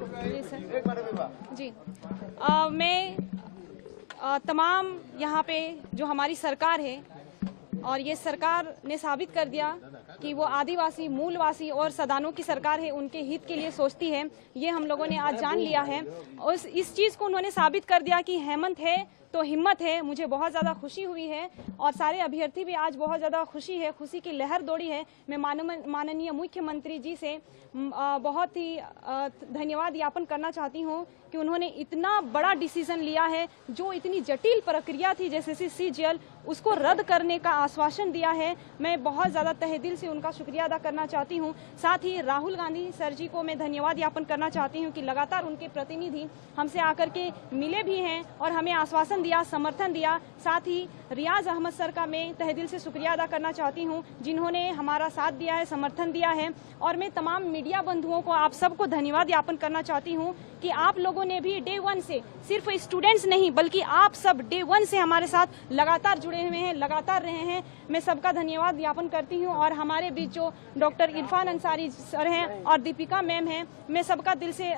जी sir. जी मैं तमाम यहाँ पे जो हमारी सरकार है, और ये सरकार ने साबित कर दिया कि वो आदिवासी मूलवासी और सदानों की सरकार है, उनके हित के लिए सोचती है। ये हम लोगों ने आज जान लिया है और इस चीज़ को उन्होंने साबित कर दिया कि हेमंत है तो हिम्मत है। मुझे बहुत ज़्यादा खुशी हुई है और सारे अभ्यर्थी भी आज बहुत ज़्यादा खुशी की लहर दौड़ी है। मैं माननीय मुख्यमंत्री जी से बहुत ही धन्यवाद ज्ञापन करना चाहती हूँ कि उन्होंने इतना बड़ा डिसीजन लिया है। जो इतनी जटिल प्रक्रिया थी जैसे CGL, उसको रद्द करने का आश्वासन दिया है। मैं बहुत ज़्यादा तहे दिल से उनका शुक्रिया अदा करना चाहती हूँ। साथ ही राहुल गांधी सर जी को मैं धन्यवाद ज्ञापन करना चाहती हूँ कि लगातार उनके प्रतिनिधि हमसे आकर के मिले भी हैं और हमें आश्वासन दिया, समर्थन दिया। साथ ही रियाज अहमद सर का मैं तहे दिल से शुक्रिया अदा करना चाहती हूँ जिन्होंने हमारा साथ दिया है, समर्थन दिया है। और मैं तमाम मीडिया बंधुओं को, आप सबको धन्यवाद ज्ञापन करना चाहती हूँ कि आप लोगों ने भी डे 1 से, सिर्फ स्टूडेंट्स नहीं बल्कि आप सब डे 1 से हमारे साथ लगातार जुड़े हुए हैं, लगातार रहे हैं। मैं सबका धन्यवाद ज्ञापन करती हूँ। और हमारे बीच जो डॉक्टर इरफान अंसारी सर हैं और दीपिका मैम हैं, मैं सबका दिल से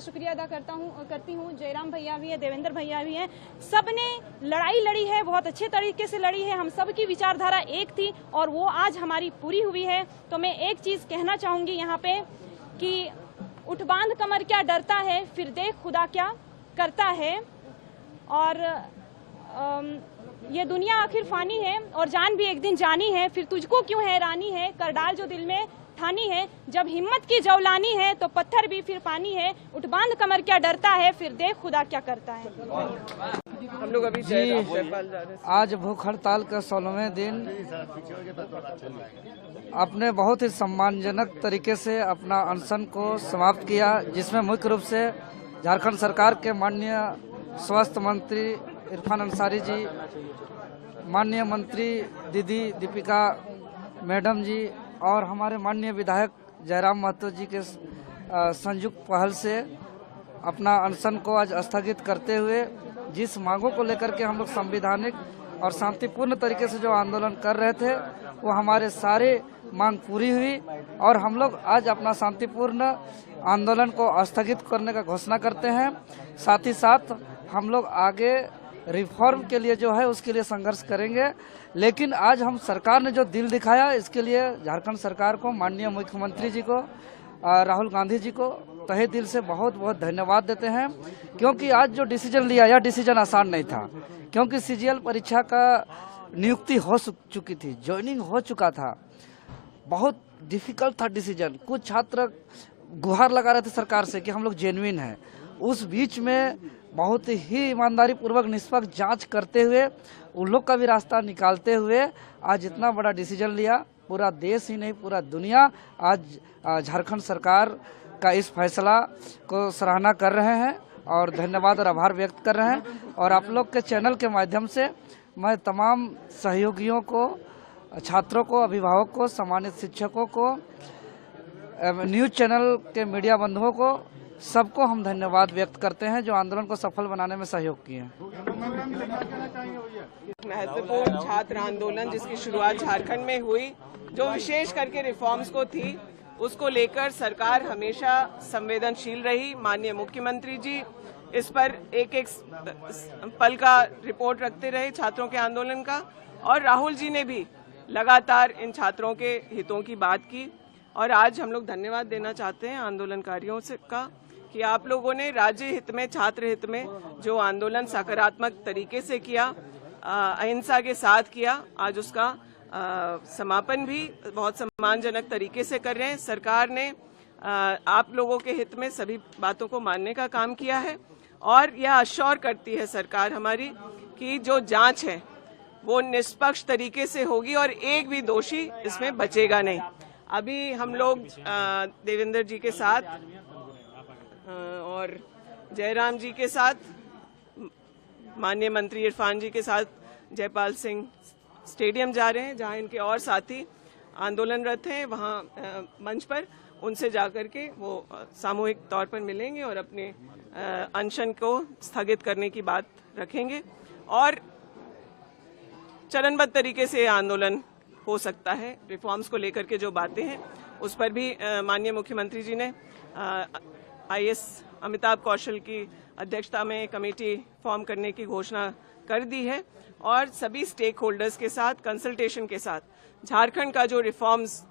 शुक्रिया अदा करती हूँ। जयराम भैया भी है, देवेंद्र भैया भी हैं। सब ने लड़ाई लड़ी है, बहुत अच्छे तरीके से लड़ी है। हम सब की विचारधारा एक थी और वो आज हमारी पूरी हुई है। तो मैं एक चीज़ कहना चाहूँगी यहाँ पे कि उठ बांध कमर क्या डरता है, फिर देख खुदा क्या करता है। और ये दुनिया आखिर फानी है और जान भी एक दिन जानी है। फिर तुझको क्यों हैरानी है, कर डाल जो दिल में ठानी है। जब हिम्मत की जौलानी है तो पत्थर भी फिर पानी है। उठ बांध कमर क्या डरता है, फिर देख खुदा क्या करता है। हम लोग अभी आज भूख हड़ताल का 16वें दिन अपने बहुत ही सम्मानजनक तरीके से अपना अनशन को समाप्त किया, जिसमें मुख्य रूप से झारखंड सरकार के माननीय स्वास्थ्य मंत्री इरफान अंसारी जी, माननीय मंत्री दीदी दीपिका मैडम जी और हमारे माननीय विधायक जयराम महतो जी के संयुक्त पहल से अपना अनशन को आज स्थगित करते हुए जिस मांगों को लेकर के हम लोग संवैधानिक और शांतिपूर्ण तरीके से जो आंदोलन कर रहे थे, वो हमारे सारे मांग पूरी हुई और हम लोग आज अपना शांतिपूर्ण आंदोलन को स्थगित करने का घोषणा करते हैं। साथ ही साथ हम लोग आगे रिफॉर्म के लिए जो है उसके लिए संघर्ष करेंगे। लेकिन आज हम सरकार ने जो दिल दिखाया, इसके लिए झारखंड सरकार को, माननीय मुख्यमंत्री जी को, राहुल गांधी जी को तहे दिल से बहुत बहुत धन्यवाद देते हैं। क्योंकि आज जो डिसीजन लिया, यह डिसीजन आसान नहीं था, क्योंकि CGL परीक्षा का नियुक्ति हो चुकी थी, ज्वाइनिंग हो चुका था। बहुत डिफिकल्ट था डिसीजन। कुछ छात्र गुहार लगा रहे थे सरकार से कि हम लोग जेन्युइन हैं। उस बीच में बहुत ही ईमानदारी पूर्वक निष्पक्ष जांच करते हुए, उन लोग का भी रास्ता निकालते हुए आज इतना बड़ा डिसीजन लिया। पूरा देश ही नहीं, पूरा दुनिया आज झारखंड सरकार का इस फैसला को सराहना कर रहे हैं और धन्यवाद और आभार व्यक्त कर रहे हैं। और आप लोग के चैनल के माध्यम से मैं तमाम सहयोगियों को, छात्रों को, अभिभावकों को, सम्मानित शिक्षकों को, न्यूज़ चैनल के मीडिया बंधुओं को, सबको हम धन्यवाद व्यक्त करते हैं जो आंदोलन को सफल बनाने में सहयोग किए हैं। महत्वपूर्ण छात्र आंदोलन जिसकी शुरुआत झारखंड में हुई, जो विशेष करके रिफॉर्म्स को थी, उसको लेकर सरकार हमेशा संवेदनशील रही। माननीय मुख्यमंत्री जी इस पर एक एक पल का रिपोर्ट रखते रहे छात्रों के आंदोलन का, और राहुल जी ने भी लगातार इन छात्रों के हितों की बात की। और आज हम लोग धन्यवाद देना चाहते हैं आंदोलनकारियों से का कि आप लोगों ने राज्य हित में, छात्र हित में जो आंदोलन सकारात्मक तरीके से किया, अहिंसा के साथ किया, आज उसका समापन भी बहुत सम्मानजनक तरीके से कर रहे हैं। सरकार ने आप लोगों के हित में सभी बातों को मानने का काम किया है और यह अश्योर करती है सरकार हमारी कि जो जांच है वो निष्पक्ष तरीके से होगी और एक भी दोषी इसमें बचेगा नहीं। अभी हम लोग देवेंद्र जी के साथ और जयराम जी के साथ, माननीय मंत्री इरफान जी के साथ जयपाल सिंह स्टेडियम जा रहे हैं, जहां इनके और साथी आंदोलनरत हैं। वहां मंच पर उनसे जाकर के वो सामूहिक तौर पर मिलेंगे और अपने अनशन को स्थगित करने की बात रखेंगे और चरणबद्ध तरीके से आंदोलन हो सकता है। रिफॉर्म्स को लेकर के जो बातें हैं उस पर भी माननीय मुख्यमंत्री जी ने IAS अमिताभ कौशल की अध्यक्षता में कमेटी फॉर्म करने की घोषणा कर दी है और सभी स्टेक होल्डर्स के साथ कंसल्टेशन के साथ झारखंड का जो रिफॉर्म्स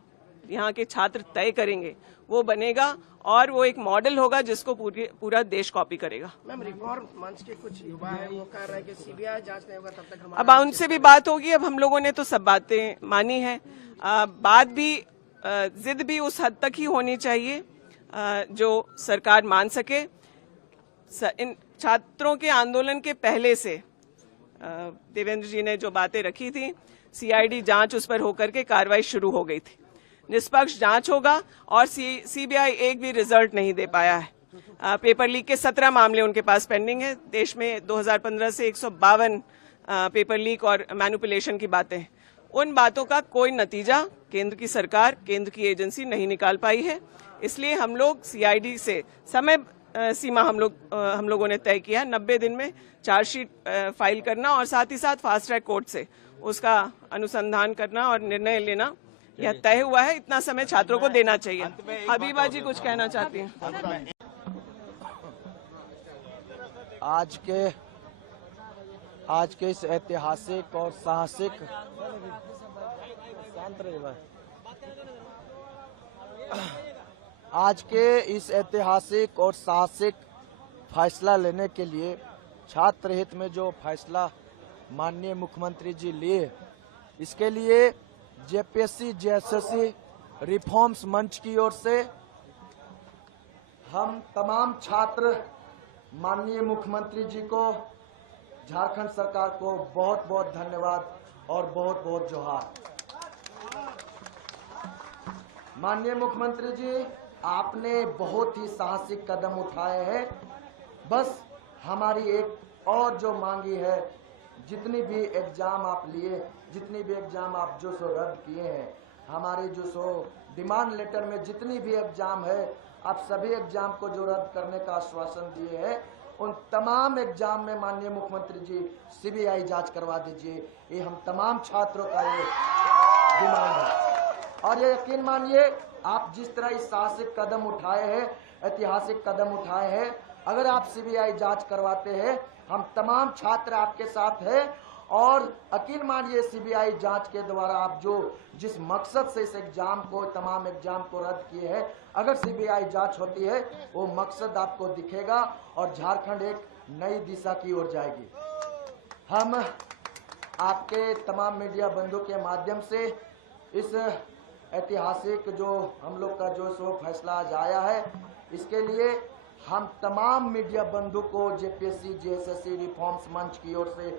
यहाँ के छात्र तय करेंगे वो बनेगा और वो एक मॉडल होगा जिसको पूरा देश कॉपी करेगा। मैम, रिफॉर्म मंच के कुछ युवा है वो कह रहे हैं कि CBI जांच नहीं होगा तब तक हम अब उनसे भी बात होगी। अब हम लोगों ने तो सब बातें मानी है, बात भी जिद भी उस हद तक ही होनी चाहिए जो सरकार मान सके। इन छात्रों के आंदोलन के पहले से देवेंद्र जी ने जो बातें रखी थी, CID जांच उस पर होकर के कार्रवाई शुरू हो गई थी। निष्पक्ष जांच होगा और CBI एक भी रिजल्ट नहीं दे पाया है। पेपर लीक के 17 मामले उनके पास पेंडिंग है। देश में 2015 से 152 पेपर लीक और मैनिपुलेशन की बातें हैं। उन बातों का कोई नतीजा केंद्र की सरकार, केंद्र की एजेंसी नहीं निकाल पाई है। इसलिए हम लोग CID से समय सीमा हम लोगों ने तय किया 90 दिन में चार्जशीट फाइल करना और साथ ही साथ फास्ट ट्रैक कोर्ट से उसका अनुसंधान करना और निर्णय लेना यह तय हुआ है। इतना समय छात्रों को देना चाहिए। हबीबा जी कुछ कहना चाहती हैं? आज के इस ऐतिहासिक और साहसिक फैसला लेने के लिए छात्र हित में जो फैसला माननीय मुख्यमंत्री जी लिए, इसके लिए JPSC JSSC रिफॉर्म्स मंच की ओर से हम तमाम छात्र माननीय मुख्यमंत्री जी को, झारखंड सरकार को बहुत बहुत धन्यवाद और बहुत बहुत जोहार। माननीय मुख्यमंत्री जी, आपने बहुत ही साहसिक कदम उठाए हैं। बस हमारी एक और जो मांगी है, जितनी भी एग्जाम आप लिए, जितनी भी एग्जाम आप जो सो रद्द किए हैं, हमारे जो सो डिमांड लेटर में जितनी भी एग्जाम है, आप सभी एग्जाम को जो रद्द करने का आश्वासन दिए हैं, उन तमाम एग्जाम में माननीय मुख्यमंत्री जी CBI जांच करवा दीजिए। ये हम तमाम छात्रों का ये डिमांड है। और ये यकीन मानिए, आप जिस तरह इस साहसिक कदम उठाए हैं, ऐतिहासिक कदम उठाए हैं, अगर आप CBI जांच करवाते हैं, हम तमाम छात्र आपके साथ हैं। और यकीन मानिए, CBI जांच के द्वारा आप जो जिस मकसद से इस एग्जाम को, तमाम एग्जाम को रद्द किए हैं, अगर CBI जांच होती है, वो मकसद आपको दिखेगा और झारखंड एक नई दिशा की ओर जाएगी। हम आपके तमाम मीडिया बंधु के माध्यम से इस ऐतिहासिक जो हम लोग का जो सो फैसला आज आया है, इसके लिए हम तमाम मीडिया बंधु को JPSC JSSC रिफॉर्म्स मंच की ओर से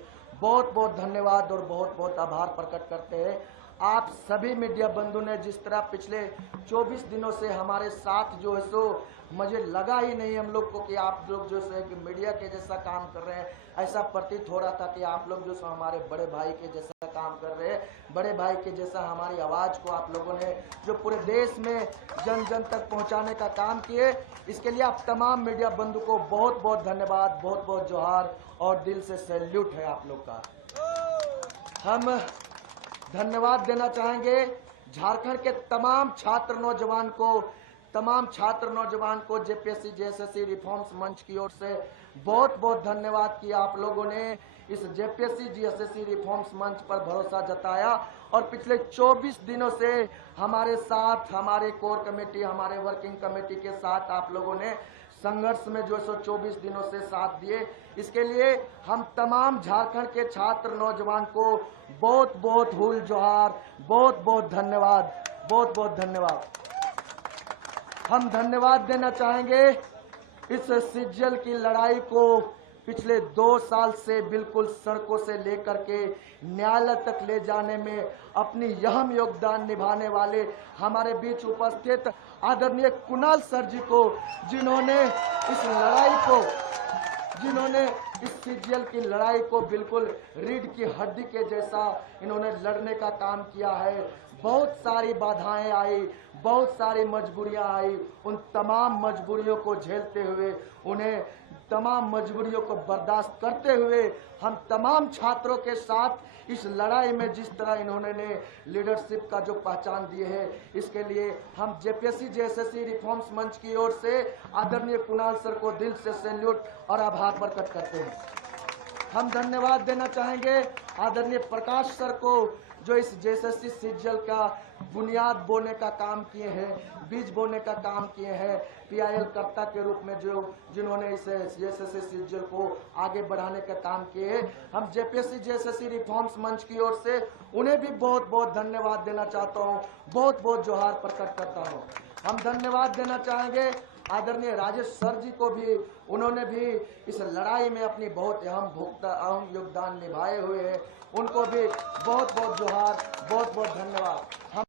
बहुत बहुत धन्यवाद और बहुत बहुत आभार प्रकट करते हैं। आप सभी मीडिया बंधु ने जिस तरह पिछले 24 दिनों से हमारे साथ जो है सो, मुझे लगा ही नहीं हम लोग को कि आप लोग जो है मीडिया के जैसा काम कर रहे हैं। ऐसा प्रतीत हो रहा था कि आप लोग जो सो हमारे बड़े भाई के जैसा काम कर रहे हैं, बड़े भाई के जैसा हमारी आवाज़ को आप लोगों ने जो पूरे देश में जन जन तक पहुंचाने का काम किए, इसके लिए आप तमाम मीडिया बंधु को बहुत बहुत धन्यवाद, बहुत बहुत जोहार और दिल से सैल्यूट है आप लोग का। हम धन्यवाद देना चाहेंगे झारखंड के तमाम छात्र नौजवान को JPSC JSSC रिफॉर्म्स मंच की ओर से बहुत बहुत धन्यवाद कि आप लोगों ने इस JPSC JSSC रिफॉर्म्स मंच पर भरोसा जताया और पिछले 24 दिनों से हमारे साथ, हमारे कोर कमेटी, हमारे वर्किंग कमेटी के साथ आप लोगों ने संघर्ष में जो 24 दिनों से साथ दिए। इसके लिए हम तमाम झारखंड के छात्र नौजवान को बहुत बहुत हुल जोहार, बहुत बहुत धन्यवाद, बहुत बहुत धन्यवाद। हम धन्यवाद देना चाहेंगे इस CGL की लड़ाई को पिछले 2 साल से बिल्कुल सड़कों से लेकर के न्यायालय तक ले जाने में अपनी अहम योगदान निभाने वाले हमारे बीच उपस्थित आदरणीय कुणाल सर जी को, जिन्होंने इस CGL की लड़ाई को बिल्कुल रीढ़ की हड्डी के जैसा इन्होंने लड़ने का काम किया है। बहुत सारी बाधाएं आई, बहुत सारी मजबूरियां आई, उन तमाम मजबूरियों को झेलते हुए उन्हें तमाम मजबूरियों को बर्दाश्त करते हुए हम तमाम छात्रों के साथ इस लड़ाई में जिस तरह इन्होंने लीडरशिप का जो पहचान दिए है, इसके लिए हम जेपीएससी जेएसएससी रिफॉर्म्स मंच की ओर से आदरणीय कुणाल सर को दिल से सैल्यूट और आभार प्रकट करते हैं। हम धन्यवाद देना चाहेंगे आदरणीय प्रकाश सर को, जो इस जेएसएससी सीजीएल का बुनियाद बोने का काम किए हैं, बीज बोने का काम किए हैं, पीआईएल कर्ता के रूप में जिन्होंने इस जेएसएससी सीजीएल को आगे बढ़ाने का काम किए हैं। हम जेपीएससी जेएसएससी रिफॉर्म्स मंच की ओर से उन्हें भी बहुत बहुत धन्यवाद देना चाहता हूं, बहुत बहुत जोहार प्रकट करता हूं। हम धन्यवाद देना चाहेंगे आदरणीय राजेश सर जी को भी, उन्होंने भी इस लड़ाई में अपनी बहुत अहम योगदान निभाए हुए हैं, उनको भी बहुत बहुत जोहार, बहुत बहुत धन्यवाद।